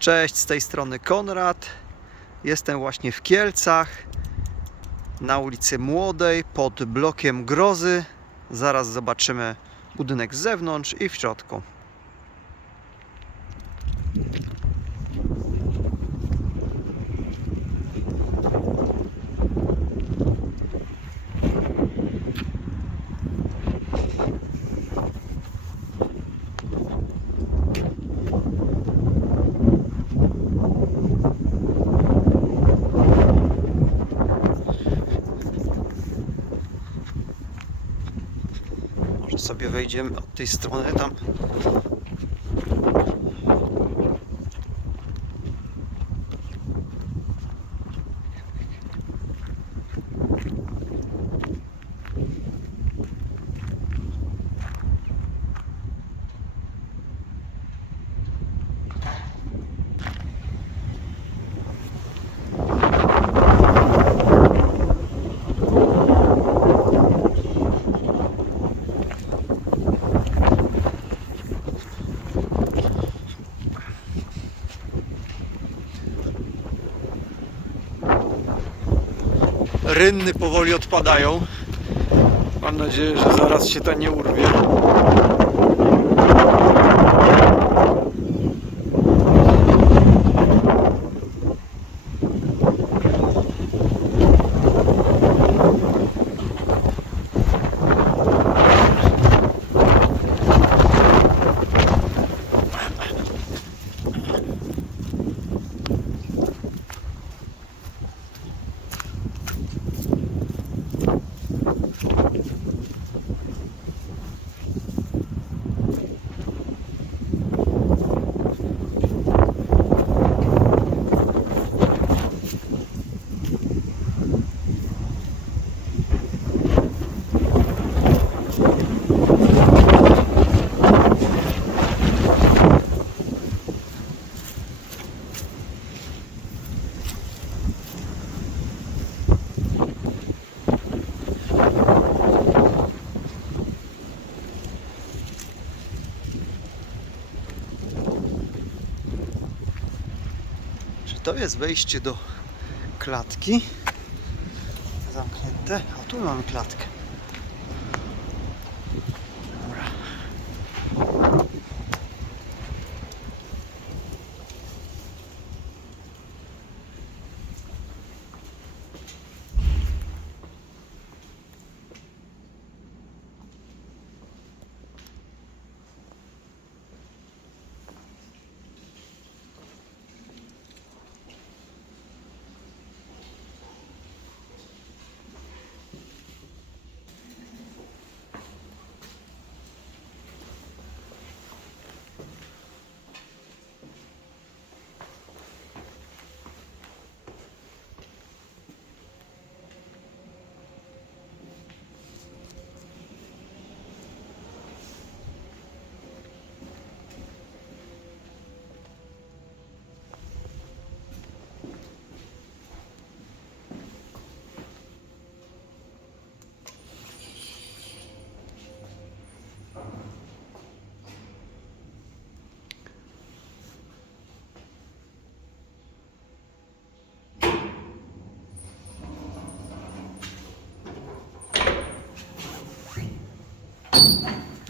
Cześć, z tej strony Konrad. Jestem właśnie w Kielcach na ulicy Młodej pod blokiem Grozy. Zaraz zobaczymy budynek z zewnątrz i w środku. Sobie wejdziemy od tej strony tam. Rynny powoli odpadają. Mam nadzieję, że zaraz się ta nie urwie. すごい。To jest wejście do klatki? Zamknięte. A tu mamy klatkę.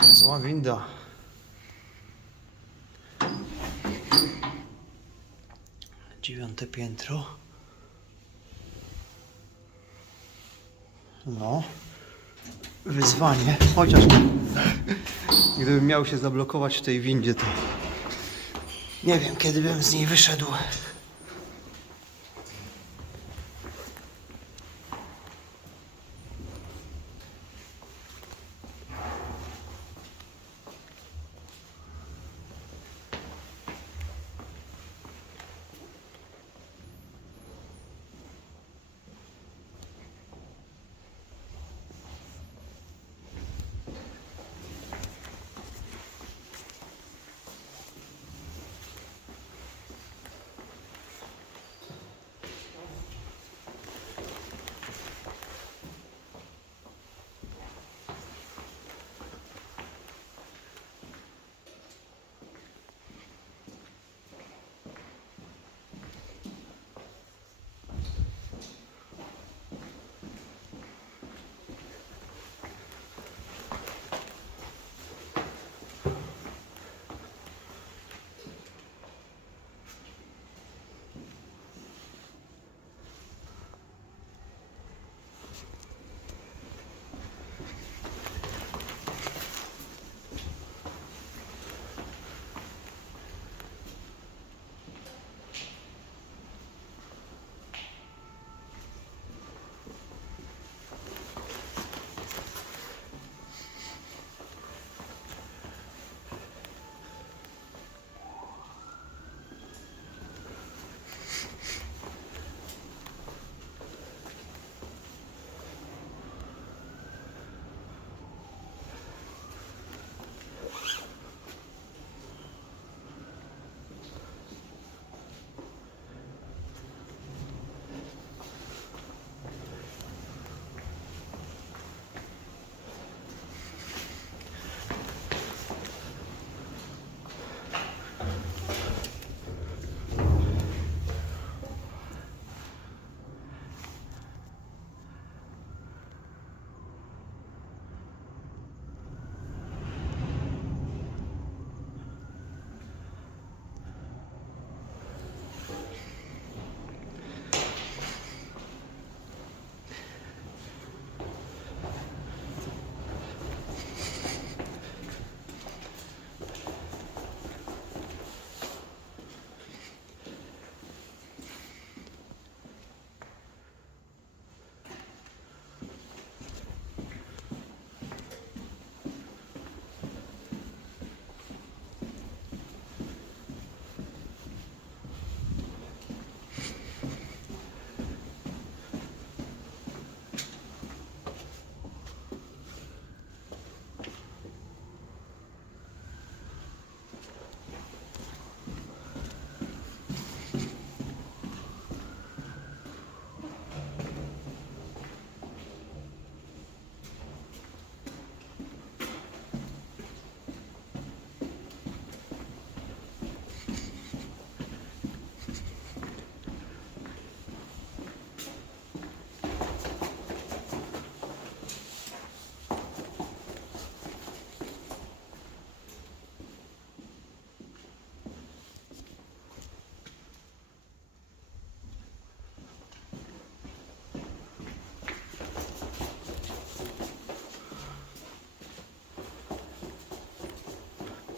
Niezła winda. Dziewiąte piętro. No. Wyzwanie. Chociaż gdybym miał się zablokować w tej windzie, to nie wiem, kiedy bym z niej wyszedł.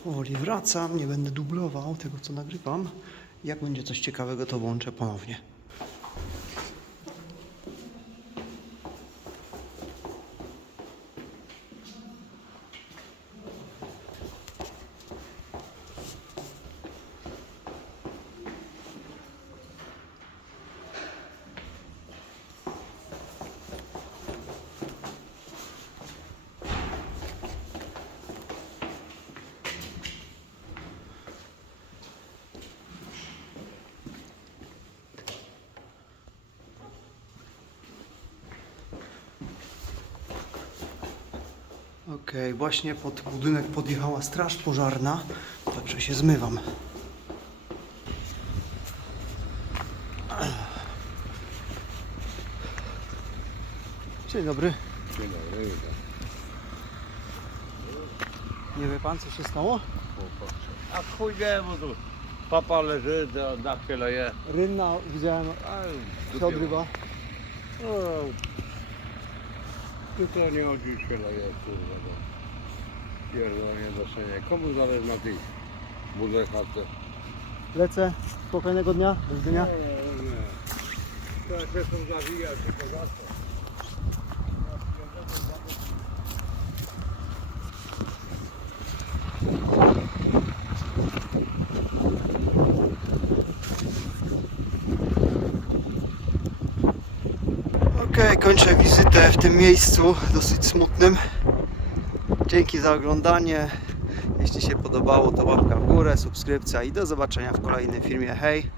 Powoli wracam, nie będę dublował tego, co nagrywam. Jak będzie coś ciekawego, to włączę ponownie. Okej, właśnie pod budynek podjechała straż pożarna, także się zmywam. Dzień dobry. Dzień dobry. Nie wie pan, co się stało? A chuj wie, bo tu papa leży, się leje. Rynna widziałem, się odrywa. O, Tu to nie chodzi, się leje, kurwa, bo pierdolenie dostanie. Komu zależy na tych budach chatce? Lecę. Spokojnego dnia. Do widzenia. Nie, nie. To jak się zawijać, Okej, kończę wizytę w tym miejscu dosyć smutnym. Dzięki za oglądanie. Jeśli się podobało, to łapka w górę, subskrypcja i do zobaczenia w kolejnym filmie. Hej!